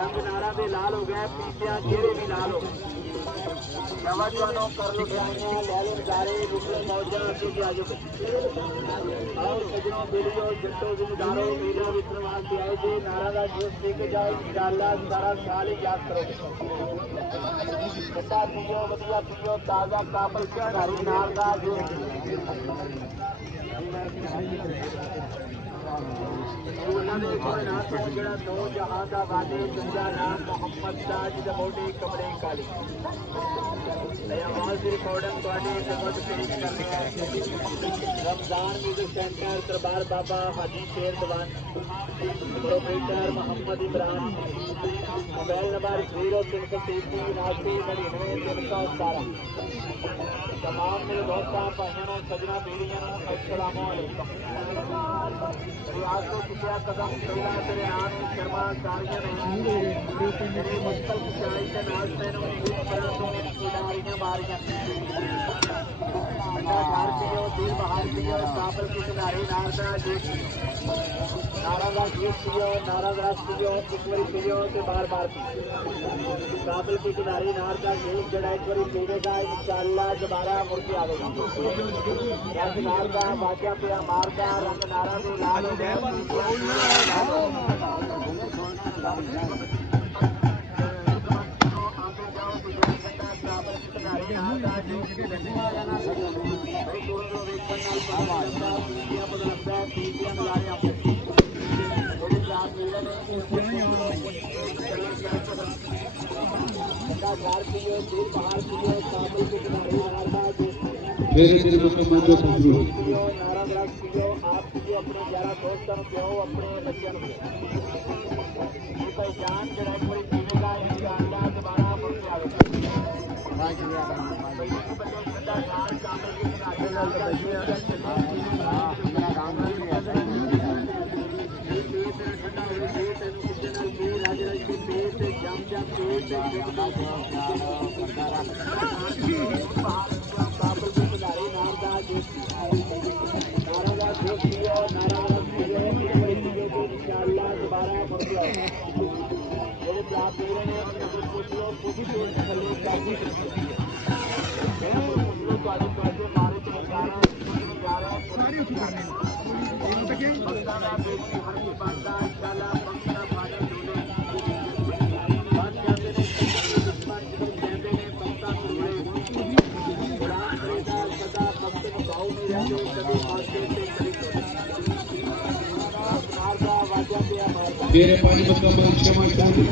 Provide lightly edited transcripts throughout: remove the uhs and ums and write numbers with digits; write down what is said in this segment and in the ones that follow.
रंग नारा दे लाल हो गए, पीछे चेहरे भी लाल हो गए। नौजवानों कर लो जाइयां, ले लो नजारे, रुकले मौजा के आगे आओ सजनों बेलियो जट्टो जिम्मेदारों मेरा विक्रमान से आए थे नारा का जोश लेके जाओ इंशाअल्लाह सारा साल ही याद करोगे। ठंडा पियो वधिया पियो ताजा काबल घारी नाल का जोश दो जहां का वाले तुझा नाम मोहम्मद ताज मोटे कपड़े काली आवाज रिकॉर्डिंग थोड़े समझ पेश कर रहा है। रमजान म्यूजिक सेंटर दरबार Baba Haji Sher Dewan proprietor Mohammad Imran mobile number 0333 तमाम मेरे दोस्तों भाइयों सजना बेड़ियों अस्सलाम वालेकुम। रियासत किया कदम चला तेरे नाम शर्मा सारियां मेरे मुश्किल खिंचाई के नाल मैनू उड़ारियां मारियां घर पियो दिल बाहर पियो काबल के किनारे नारा का गीत पियो नारा का पियो एक बार पियो तो बार बार पियो काबल के किनारे नार का गीत जड़ा एक बार पीनेगा इंशाअल्लाह दोबारा मुड़ के आवेगा। रंग नार का बाजा पिया मार का रंग नारा को लाल हो गया मेरे दिल में मौजूद खुशबू आप अपने 11 दोस्तों को अपने बच्चों को जान जरा कोई पीनेगा इंशाअल्लाह दोबारा मुड़ के आवेगा। मेरे पानी मुकम्मल क्षमा चाहूँ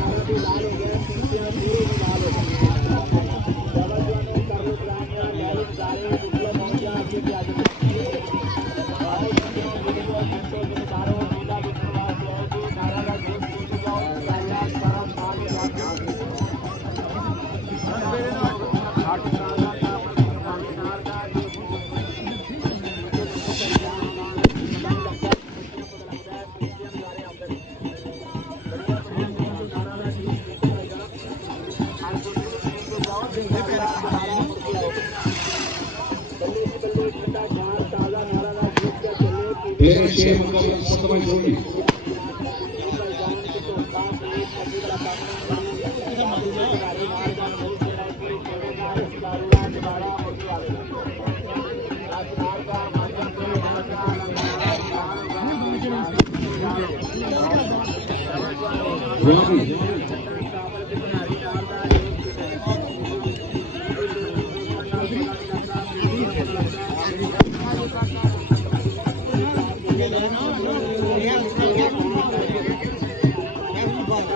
मेरे शेर मुकम्मल जोड़ी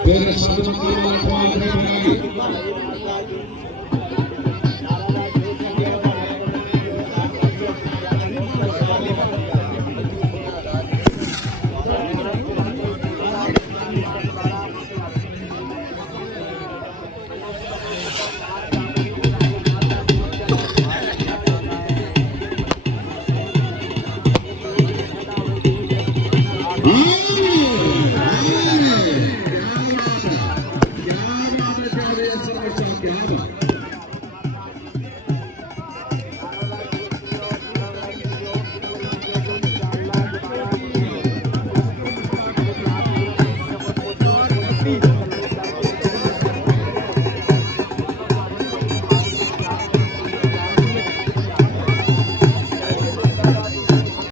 मेरे साथ